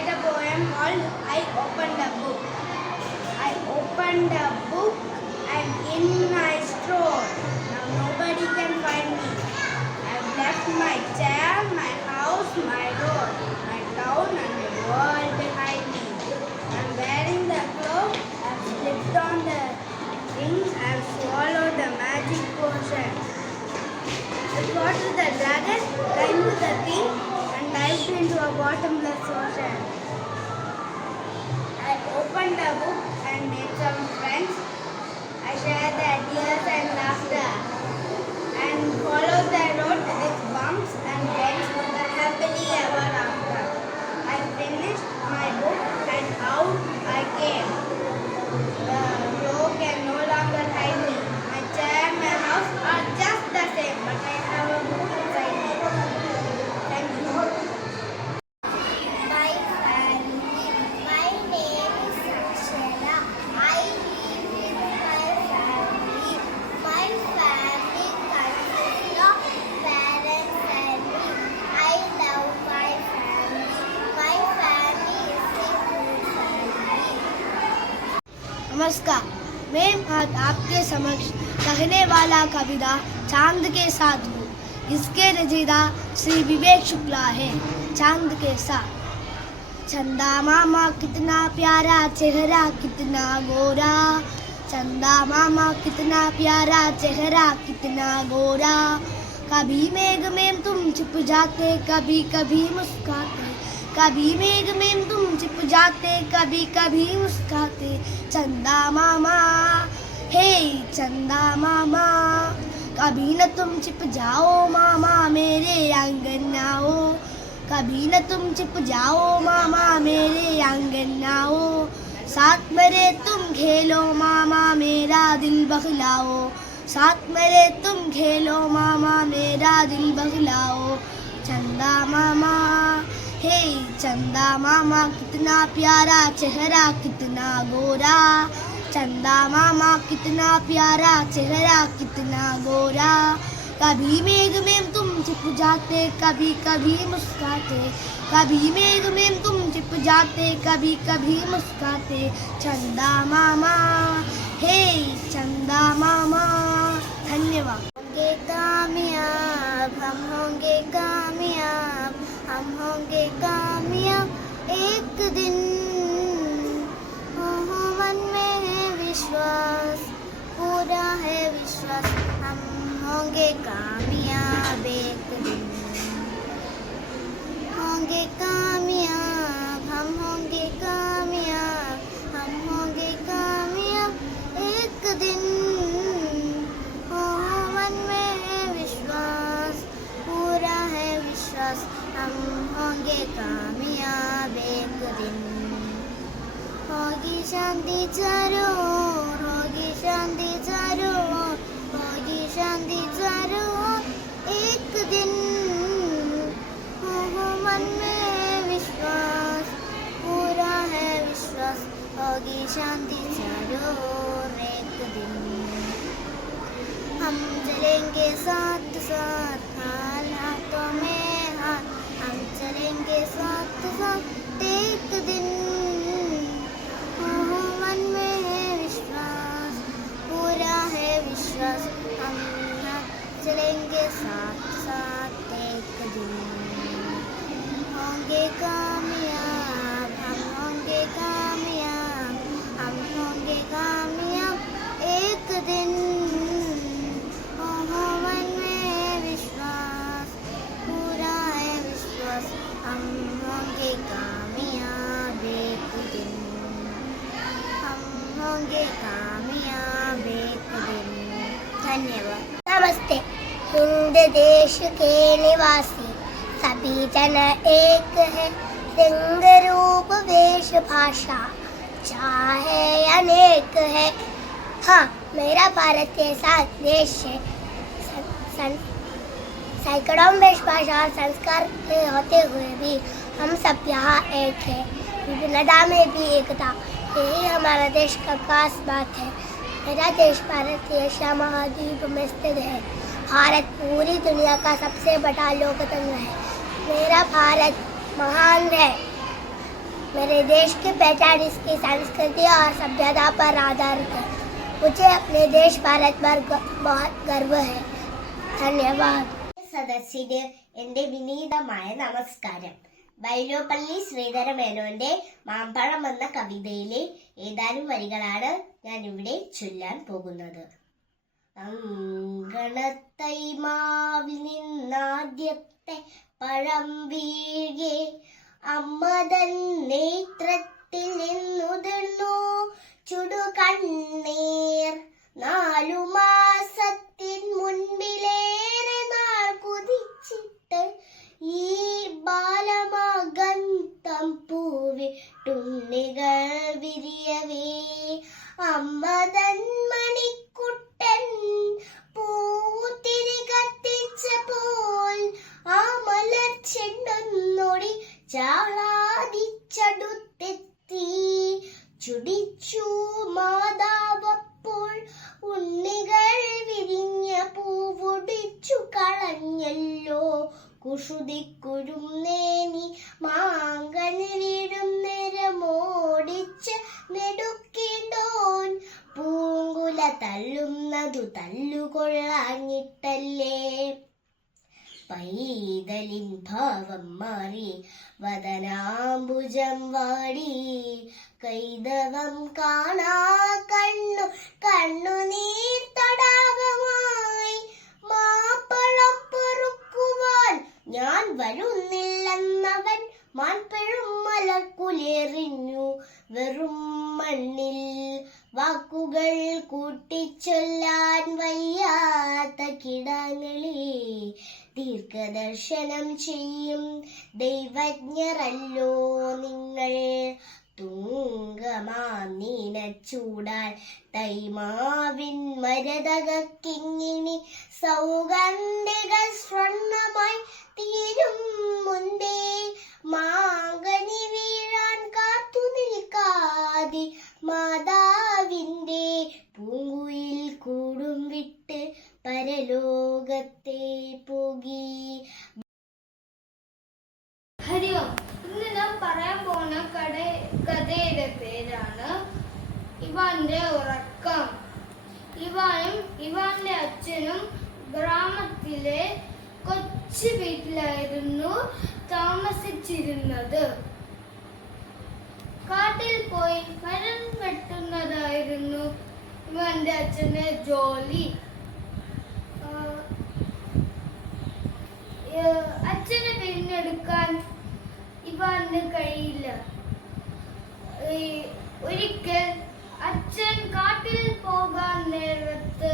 write a poem called I Opened a Book. I opened a book and in I strolled. Now nobody can find me. I've left my chair, my house, my road, my town and my world behind me. I'm wearing the cloak, I've slipped on the wings, I've swallowed the magic potion. I fought with the dragon, climbed with the king, and dived into a bottomless ocean. I opened a book and made some friends. I shared their tears and laughter, and followed the road with bumps and bends, but happily ever after. I finished my book and out I came. The cloak can no longer hide me. My chair and my house are just the same, but I have a book inside me. Thank you. My family. My name is Akshara. I live with my family. My family consists of parents and me. I love my family. My family is a good family. नमस्कार, मैं आज आपके समक्ष कहने वाला कविता चांद के साथ हूँ। इसके रचयिता श्री विवेक शुक्ला है। चांद के साथ। चंदा मामा कितना प्यारा, चेहरा कितना गोरा। चंदा मामा कितना प्यारा, चेहरा कितना गोरा। कभी मेघ में तुम छिप जाते, कभी कभी मुस्कुराते। कभी मेघ में तुम छिप जाते, कभी कभी मुस्कुराते। चंदा मामा, हे चंदा मामा, कभी न तुम छिप जाओ मामा मेरे आंगन आओ। कभी न तुम छिप जाओ मामा मेरे आंगन आओ। साथ मेरे तुम खेलो मामा मेरा दिल बहलाओ। साथ मेरे तुम खेलो मामा मेरा दिल बहलाओ। चंदा मामा, हे चंदा मामा कितना प्यारा, चेहरा कितना गोरा। चंदा मामा कितना प्यारा, चेहरा कितना गोरा। कभी मेघ में तुम छिप जाते, कभी कभी मुस्कुराते। कभी मेघ में तुम छिप जाते, कभी कभी मुस्कुराते। चंदा मामा, हे चंदा मामा। धन्यवाद। होंगे कामयाब, हम होंगे कामयाब, हम होंगे कामयाब एक दिन। मन में है विश्वास, पूरा है विश्वास, हम होंगे कामयाब एक दिन। होंगे कामयाब, हम होंगे कामयाब, हम होंगे कामयाब एक दिन। मन में है विश्वास, पूरा है विश्वास, हम होंगे कामयाब एक दिन। होगी शांति चारों ओर, होगी शांति चारों ओर, होगी शांति चारों ओर एक दिन। मन में है विश्वास, पूरा है विश्वास, होगी शांति चारों ओर एक दिन। हम चलेंगे साथ साथ, हाथों में हाथ, हम चलेंगे साथ साथ एक दिन। मन में है विश्वास, पूरा है विश्वास, हम चलेंगे साथ साथ एक दिन। होंगे कामयाब, हम होंगे कामयाब, हम होंगे कामयाब एक दिन। मन में है विश्वास, पूरा है विश्वास, हम होंगे कामयाब एक दिन। हम होंगे कामयाब एक दिन। धन्यवाद। नमस्ते। हिंद देश के निवासी सभी जन एक है, रंग रूप वेश भाषा चाहे अनेक है। हाँ, मेरा भारत ऐसा देश है, सैकड़ों वेश भाषा और संस्कार होते हुए भी हम सब यहाँ एक है। विभिन्नता में भी एकता, यही हमारा देश का खास बात है। मेरा देश भारत एशिया महाद्वीप में स्थित है। भारत पूरी दुनिया का सबसे बड़ा लोकतंत्र है। मेरा भारत महान है। मेरे देश की पहचान इसकी संस्कृति और सभ्यता पर आधारित है। मुझे अपने देश भारत पर बहुत गर्व है। धन्यवाद. സദസ്സിന് എൻ്റെ വിനീതമായ നമസ്കാരം. വൈലോപ്പള്ളി ശ്രീധരമേനോന്റെ മാമ്പഴം എന്ന കവിതയിലെ ഏതാനും വരികളാണ് ഞാൻ ഇവിടെ ചൊല്ലാൻ പോകുന്നത്. അങ്കണത്തൈമാവിൽ നിന്നാദ്യത്തെ പഴം വീഴെ അമ്മ തൻ നേത്രത്തിൽ നിന്നുതിർന്നു ചുടുകണ്ണീർ. 4 മാസത്തിൻ മുൻപിലേറെ നാൾ കുതിച്ചിട്ട് ഈ ബാലമകൻ തമ്പൂവിട്ടുണ്ണികൾ വിരിയവേ അമ്മ തൻ മണിക്കുട്ടൻ പൂത്തിരി കത്തിച്ചപ്പോൾ ആ മലർ ചെണ്ടൊന്നൊടി ചാളാതിച്ചടുത്തെത്തി. ചുടിച്ചു മാതാവപ്പോൾ ഉണ്ണികൾ വിരിഞ്ഞ പൂവൊടിച്ചു കളഞ്ഞല്ലോ. കുഷുതിക്കുരുന്നേനി മാങ്കനി വീഴും നേരമോടിച്ച് നെടുക്കിണ്ടോൻ പൂങ്കുല തള്ളുന്നതു തല്ലുകൊള്ളാഞ്ഞിട്ടല്ലേ. പൈതലിൻ ഭാവം മാറി വദനാംബുജം വാടി കൈതവം കാണാ കണ്ണുനീർ തടാകമായി. മാപ്പഴം പൊറുക്കുവാൻ ഞാൻ വരുന്നില്ലെന്നവൻ മാൻപഴും മലക്കുലേറിഞ്ഞു വെറും മണ്ണിൽ. വാക്കുകൾ കൂട്ടിച്ചൊല്ലാൻ വയ്യാത്ത കിടാങ്ങളെ ദീർഘദർശനം ചെയ്യും ദൈവജ്ഞരല്ലോ നിങ്ങൾ. തുങ്കമാനീനച്ചൂടാൽ തൈമാവിൻ മരതകിങ്ങിനി സൗഗന്ധികൾ സ്വർണ്ണമായി തീരും മുൻപേ മാങ്കനി വീഴാൻ കാത്തു നിൽക്കാതെ മാതാവിൻ്റെ പൂങ്കുയിൽ കൂടും വിട്ട് പരലോകത്തെ പോകി. ഹരി ഓം. ഇന്ന് ഞാൻ പറയാൻ പോകുന്ന കഥയുടെ പേരാണ് ഇവാന്റെ ഉറക്കം. ഇവാനും ഇവാന്റെ അച്ഛനും ഗ്രാമത്തിലെ കൊച്ചു വീട്ടിലായിരുന്നു താമസിച്ചിരുന്നത്. കാട്ടിൽ പോയി മരം വെട്ടുന്നതായിരുന്നു ഇവാന്റെ അച്ഛന്റെ ജോലി. അച്ഛനെ പിരിഞ്ഞെടുക്കാൻ ഇവാന് കഴിയില്ല. ഒരിക്കൽ അച്ഛൻ കാട്ടിൽ പോകാൻ നേരത്ത്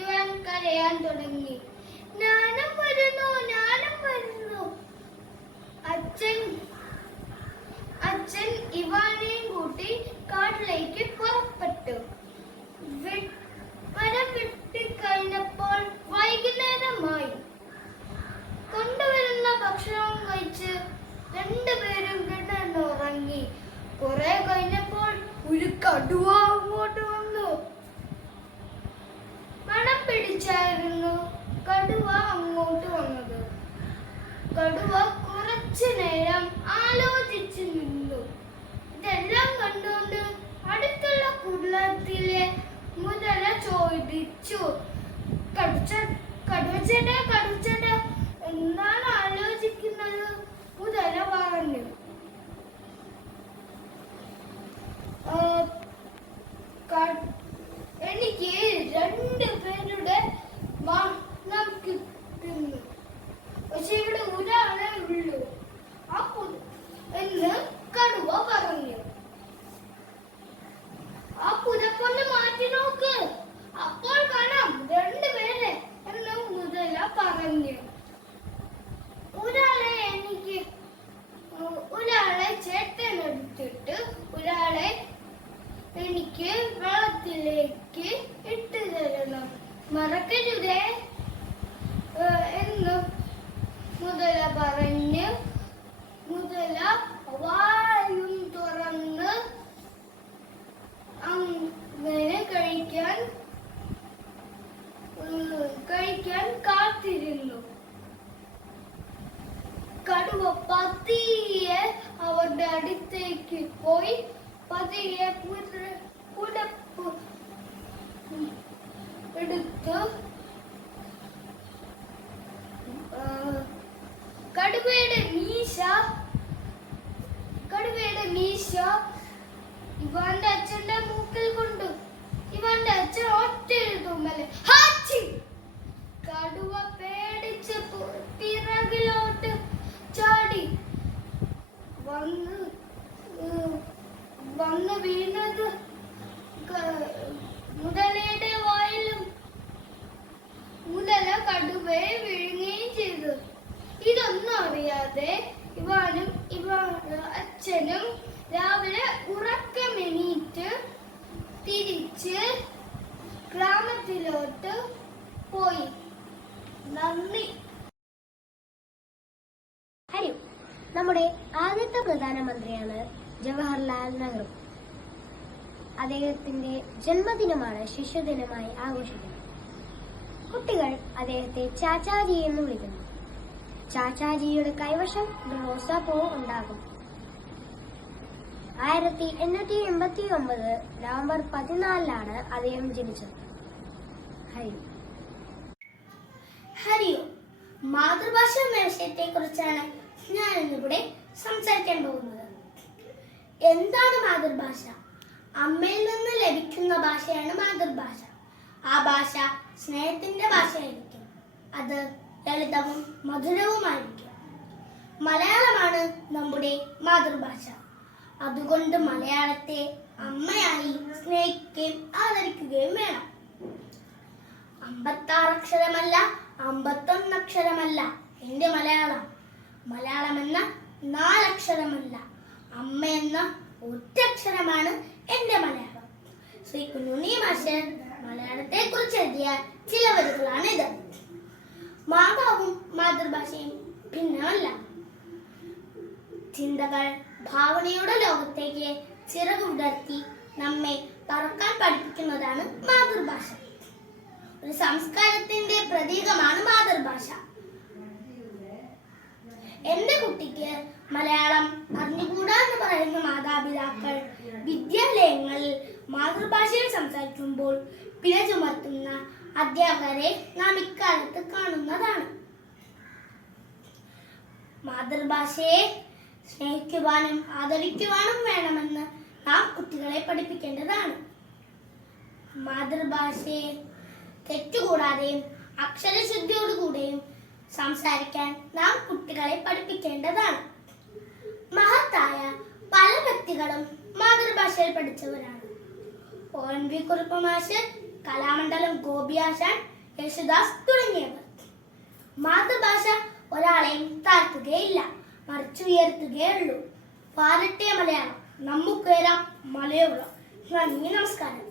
ഇവൻ കരയാൻ തുടങ്ങി. ഞാനും വരുന്നു, ഞാനും വരുന്നു. അച്ഛൻ ഇവാനെയും കൂട്ടി കാട്ടിലേക്ക് പുറപ്പെട്ടു. മരം വെട്ടിക്കഴിഞ്ഞപ്പോൾ വൈകുന്നേരമായി. കൊണ്ടുവരുന്ന ഭക്ഷണം കഴിച്ച് രണ്ടുപേരും കിടന്നുറങ്ങി. കുറെ കഴിഞ്ഞപ്പോൾ ഒരു കടുവ അങ്ങോട്ട് വന്നു. മണം പിടിച്ചായിരുന്നു കടുവ അങ്ങോട്ട് വന്നത്. കടുവ കുറച്ചു നേരം ആലോചിച്ചു നിന്നു. ഇതെല്ലാം കണ്ടുകൊണ്ട് അടുത്തുള്ള കുളത്തിലെ മുതല ചോദിച്ചു, കടുവച്ചേട്ടാ എന്താണ് ആലോചിക്കുന്നത്? മുതല പറഞ്ഞു, എനിക്ക് 2 പേരുടെ മണം കിട്ടുന്നു, പക്ഷെ ഇവിടെ ഒരാളെ ഉള്ളൂ എന്ന് കടുവ പറഞ്ഞു. ആ പുതപ്പൊന്ന് മാറ്റി നോക്ക്, അപ്പോൾ കാണാം 2 പേരെ എന്ന് മുതല പറഞ്ഞു. ഒരാളെ ചേട്ടനെടുത്തിട്ട് ഒരാളെ എനിക്ക് വെള്ളത്തിലേക്ക് ഇട്ടു തരണം, മറക്കരുതേ എന്ന് മുതല പറഞ്ഞു. മുതല വായും തുറന്ന് അങ്ങനെ കഴിക്കാൻ കാത്തിരുന്നു. കടുവ പതിയെ അവരുടെ അടുത്തേക്ക് പതിയെ പുടപ്പ് എടുത്ത് കടുവയുടെ മീശ ഇവന്റെ അച്ഛന്റെ മൂക്കിൽ കൊണ്ടു. ഇവന്റെ അച്ഛൻ ഒറ്റയൊരു തുമ്മല്. ഹാച്ചി! കടുവ പേടിച്ച് പിറകിലോട്ട് ചാടി വന്ന് വീണത് മുതലയുടെ വായിലും. മുതല കടുവയെ വിഴുങ്ങുകയും ചെയ്തു. ഇതൊന്നും അറിയാതെ ഇവാനും അച്ഛനും രാവിലെ ഉറക്കമെണീറ്റ് തിരിച്ച് ഗ്രാമത്തിലോട്ട് പോയി. നന്ദി. ഹരി, നമ്മുടെ ആദ്യത്തെ പ്രധാനമന്ത്രിയാണ് ജവഹർലാൽ നെഹ്റു. അദ്ദേഹത്തിന്റെ ജന്മദിനമാണ് ശിശുദിനമായി ആഘോഷിക്കുന്നത്. കുട്ടികൾ അദ്ദേഹത്തെ ചാച്ചാജി എന്ന് വിളിക്കുന്നു. ചാച്ചാജിയുടെ കൈവശം റോസാപ്പൂ ഉണ്ടാകും. 1889 നവംബർ 14 അദ്ദേഹം ജനിച്ചത്. ഹരിയോ, മാതൃഭാഷ എന്ന വിഷയത്തെ കുറിച്ചാണ് ഞാൻ ഇന്നിവിടെ സംസാരിക്കാൻ പോകുന്നത്. എന്താണ് മാതൃഭാഷ? അമ്മയിൽ നിന്ന് ലഭിക്കുന്ന ഭാഷയാണ് മാതൃഭാഷ. ആ ഭാഷ സ്നേഹത്തിന്റെ ഭാഷയായിരിക്കും. അത് ലളിതവും മധുരവുമായിരിക്കും. മലയാളമാണ് നമ്മുടെ മാതൃഭാഷ. അതുകൊണ്ട് മലയാളത്തെ അമ്മയായി സ്നേഹിക്കുകയും ആദരിക്കുകയും വേണം. 56 അക്ഷരമല്ല, 51 അക്ഷരമല്ല എന്റെ മലയാളം. മലയാളം എന്ന 4 അക്ഷരമല്ല, അമ്മ എന്ന ഒറ്റക്ഷരമാണ് എന്റെ മലയാളം. ശ്രീ കുഞ്ഞുണ്ണി മാസ്റ്റർ മലയാളത്തെ കുറിച്ച് എഴുതിയ ചില വരികളാണിത്. മാതാവും മാതൃഭാഷയും ഭിന്നമല്ല. ചിന്തകൾ ഭാവനയുടെ ലോകത്തേക്ക് ചിറക് വിടർത്തി നമ്മെ പറക്കാൻ പഠിപ്പിക്കുന്നതാണ് മാതൃഭാഷ. ഒരു സംസ്കാരത്തിന്റെ പ്രതീകമാണ് മാതൃഭാഷ. എന്റെ കുട്ടിക്ക് മലയാളം അറിഞ്ഞുകൂടാ എന്ന് പറയുന്ന മാതാപിതാക്കൾ വിദ്യാലയങ്ങളിൽ മാതൃഭാഷയിൽ സംസാരിക്കുമ്പോൾ പിഴ ചുമത്തുന്ന അധ്യാപകരെ നാം ഇക്കാലത്ത് കാണുന്നതാണ്. മാതൃഭാഷയെ സ്നേഹിക്കുവാനും ആദരിക്കുവാനും വേണമെന്ന് നാം കുട്ടികളെ പഠിപ്പിക്കേണ്ടതാണ്. മാതൃഭാഷയെ തെറ്റുകൂടാതെയും അക്ഷരശുദ്ധിയോടുകൂടെയും സംസാരിക്കാൻ നാം കുട്ടികളെ പഠിപ്പിക്കേണ്ടതാണ്. മഹത്തായ പല വ്യക്തികളും മാതൃഭാഷയിൽ പഠിച്ചവരാണ്. ONV കുറുപ്പ് മാസ്റ്റർ, കലാമണ്ഡലം ഗോപിയാശാൻ, യേശുദാസ് തുടങ്ങിയവർ. മാതൃഭാഷ ഒരാളെയും താഴ്ത്തുകയില്ല, മറിച്ച് ഉയർത്തുകയുള്ളൂ. പാലട്ടിയ മലയാളം, നമുക്കുയരാം മലയോളം. നന്ദി, നമസ്കാരം.